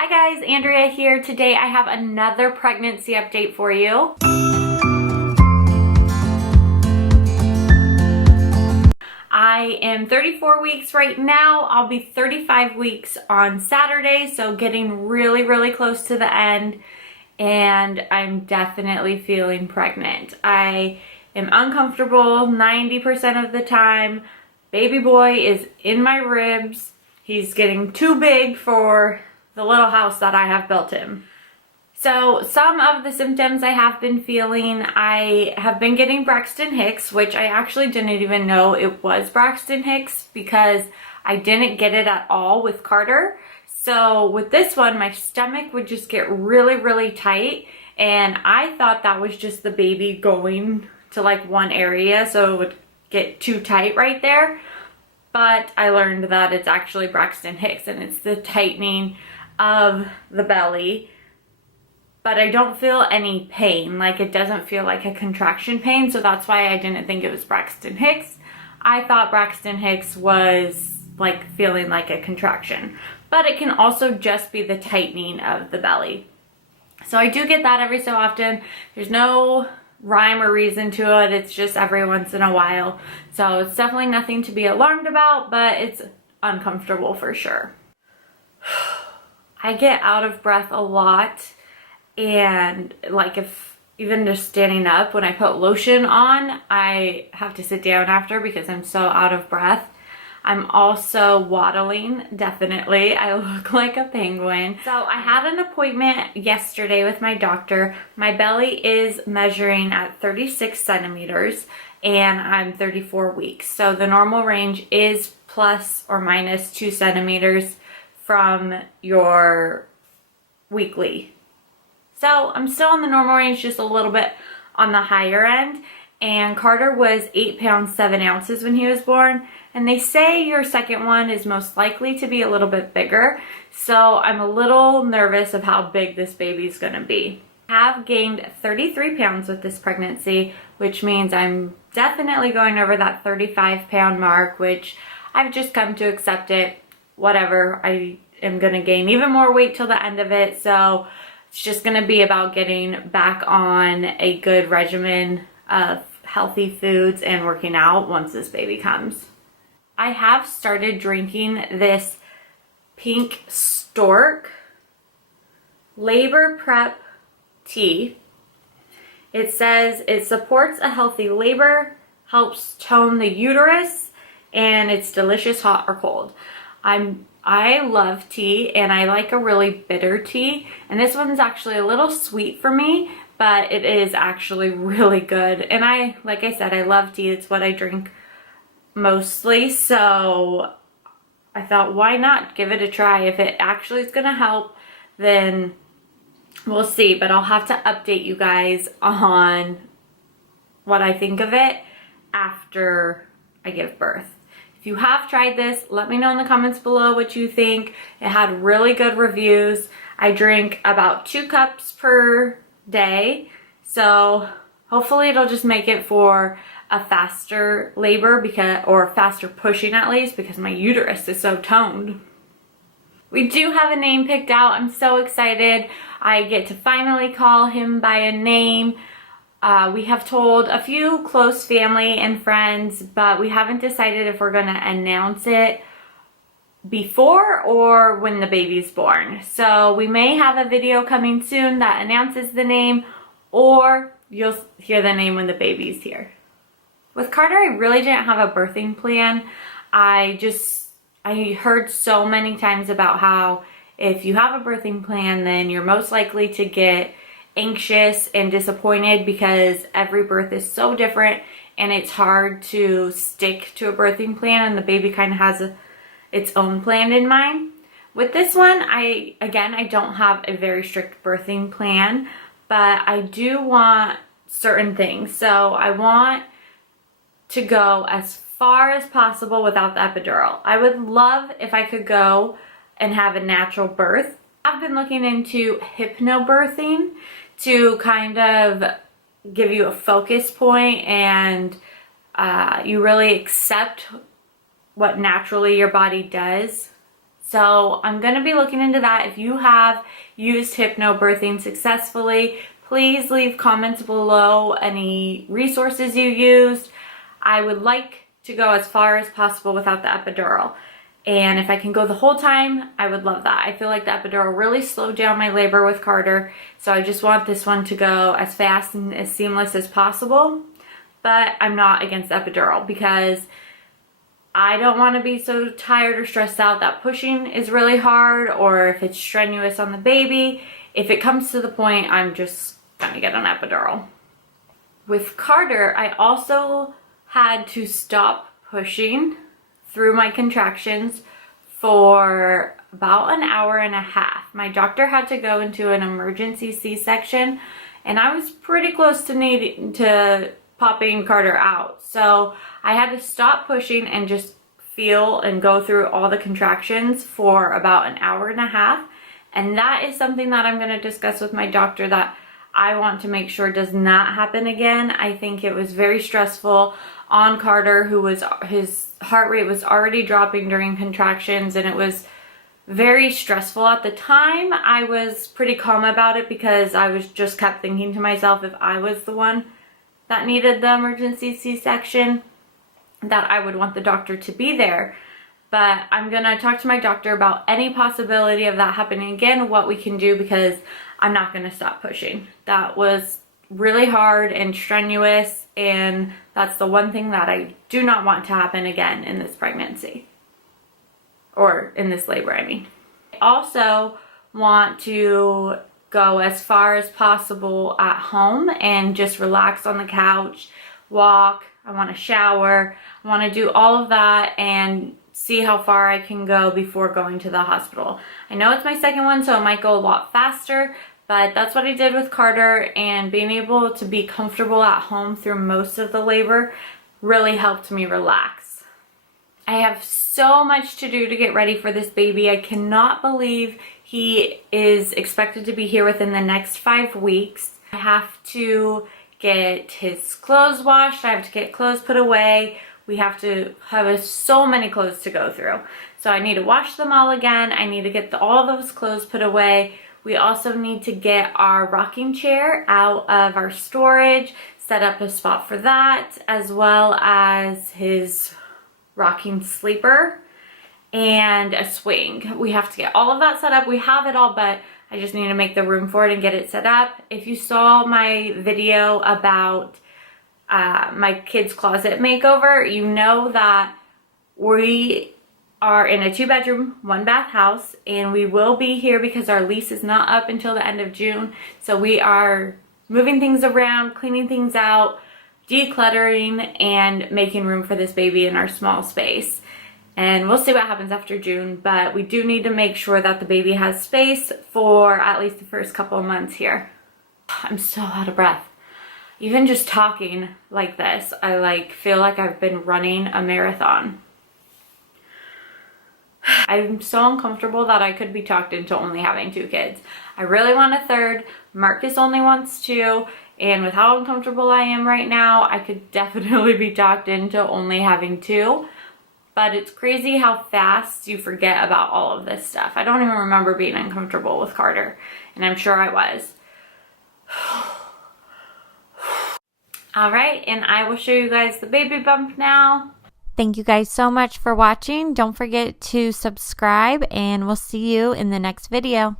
Hi guys, Andrea here. Today I have another pregnancy update for you. I am 34 weeks right now. I'll be 35 weeks on Saturday, so getting really close to the end, and I'm definitely feeling pregnant. I am uncomfortable 90% of the time. Baby boy is in my ribs. He's getting too big for the little house that I have built him. So some of the symptoms I have been feeling, I have been getting Braxton Hicks, which I actually didn't even know it was Braxton Hicks because I didn't get it at all with Carter. So with this one, my stomach would just get really tight, and I thought that was just the baby going to like one area, so it would get too tight right there. But I learned that it's actually Braxton Hicks, and it's the tightening of the belly. But I don't feel any pain. Like, it doesn't feel like a contraction pain, so that's why I didn't think it was Braxton Hicks. I thought Braxton Hicks was like feeling like a contraction, but it can also just be the tightening of the belly. So I do get that every so often. There's no rhyme or reason to it. It's just every once in a while. So it's definitely nothing to be alarmed about, but it's uncomfortable for sure. I get out of breath a lot, and like if even just standing up, when I put lotion on, I have to sit down after because I'm so out of breath. I'm also waddling, definitely. I look like a penguin. So I had an appointment yesterday with my doctor. My belly is measuring at 36 centimeters and I'm 34 weeks. So the normal range is plus or minus 2 centimeters from your weekly. So I'm still in the normal range, just a little bit on the higher end. And Carter was 8 pounds 7 ounces when he was born. And they say your second one is most likely to be a little bit bigger. So I'm a little nervous of how big this baby's gonna be. I have gained 33 pounds with this pregnancy, which means I'm definitely going over that 35-pound mark, which I've just come to accept it. Whatever, I am gonna gain even more weight till the end of it. So it's just gonna be about getting back on a good regimen of healthy foods and working out once this baby comes. I have started drinking this Pink Stork labor prep tea. It says it supports a healthy labor, helps tone the uterus, and it's delicious hot or cold. I love tea, and I like a really bitter tea, and this one's actually a little sweet for me, but it is actually really good. And like I said, I love tea. It's what I drink mostly, so I thought, why not give it a try? If it actually is gonna help, then we'll see, but I'll have to update you guys on what I think of it after I give birth. If you have tried this, let me know in the comments below what you think. It had really good reviews. I drink about 2 cups per day, so hopefully it'll just make it for a faster labor, or faster pushing at least, because my uterus is so toned. We do have a name picked out. I'm so excited. I get to finally call him by a name. We have told a few close family and friends, but we haven't decided if we're gonna announce it before or when the baby's born. So we may have a video coming soon that announces the name, or you'll hear the name when the baby's here. With Carter, I really didn't have a birthing plan. I heard so many times about how if you have a birthing plan, then you're most likely to get anxious and disappointed because every birth is so different and it's hard to stick to a birthing plan, and the baby kind of has its own plan in mind. With this one, I don't have a very strict birthing plan, but I do want certain things. So I want to go as far as possible without the epidural. I would love if I could go and have a natural birth. I've been looking into hypnobirthing to kind of give you a focus point, and you really accept what naturally your body does. So I'm going to be looking into that. If you have used hypnobirthing successfully, please leave comments below any resources you used. I would like to go as far as possible without the epidural. And if I can go the whole time, I would love that. I feel like the epidural really slowed down my labor with Carter. So I just want this one to go as fast and as seamless as possible. But I'm not against the epidural because I don't want to be so tired or stressed out that pushing is really hard, or if it's strenuous on the baby. If it comes to the point, I'm just gonna get an epidural. With Carter, I also had to stop pushing through my contractions for about an hour and a half. My doctor had to go into an emergency C-section, and I was pretty close to needing to popping Carter out. So I had to stop pushing and just feel and go through all the contractions for about an hour and a half. And that is something that I'm going to discuss with my doctor that I want to make sure does not happen again. I think it was very stressful on Carter, his heart rate was already dropping during contractions, and it was very stressful at the time. I was pretty calm about it because I was just kept thinking to myself, if I was the one that needed the emergency C-section, that I would want the doctor to be there. But I'm gonna talk to my doctor about any possibility of that happening again, what we can do, because I'm not gonna stop pushing. That was really hard and strenuous, and that's the one thing that I do not want to happen again in this pregnancy. Or in this labor, I mean. I also want to go as far as possible at home and just relax on the couch, walk. I want to shower. I want to do all of that and see how far I can go before going to the hospital. I know it's my second one, so it might go a lot faster, but that's what I did with Carter, and being able to be comfortable at home through most of the labor really helped me relax. I have so much to do to get ready for this baby. I cannot believe he is expected to be here within the next 5 weeks. I have to get his clothes washed. I have to get clothes put away. We have to have so many clothes to go through. So I need to wash them all again. I need to get all those clothes put away. We also need to get our rocking chair out of our storage, set up a spot for that, as well as his rocking sleeper and a swing. We have to get all of that set up. We have it all, but I just need to make the room for it and get it set up. If you saw my video about my kids' closet makeover, you know that we are in a 2-bedroom, 1-bath house, and we will be here because our lease is not up until the end of June. So we are moving things around, cleaning things out, decluttering, and making room for this baby in our small space. And we'll see what happens after June, but we do need to make sure that the baby has space for at least the first couple of months here. I'm so out of breath. Even just talking like this, I feel like I've been running a marathon. I'm so uncomfortable that I could be talked into only having 2 kids. I really want a third. Marcus only wants 2. And with how uncomfortable I am right now, I could definitely be talked into only having 2. But it's crazy how fast you forget about all of this stuff. I don't even remember being uncomfortable with Carter. And I'm sure I was. Alright, and I will show you guys the baby bump now. Thank you guys so much for watching. Don't forget to subscribe, and we'll see you in the next video.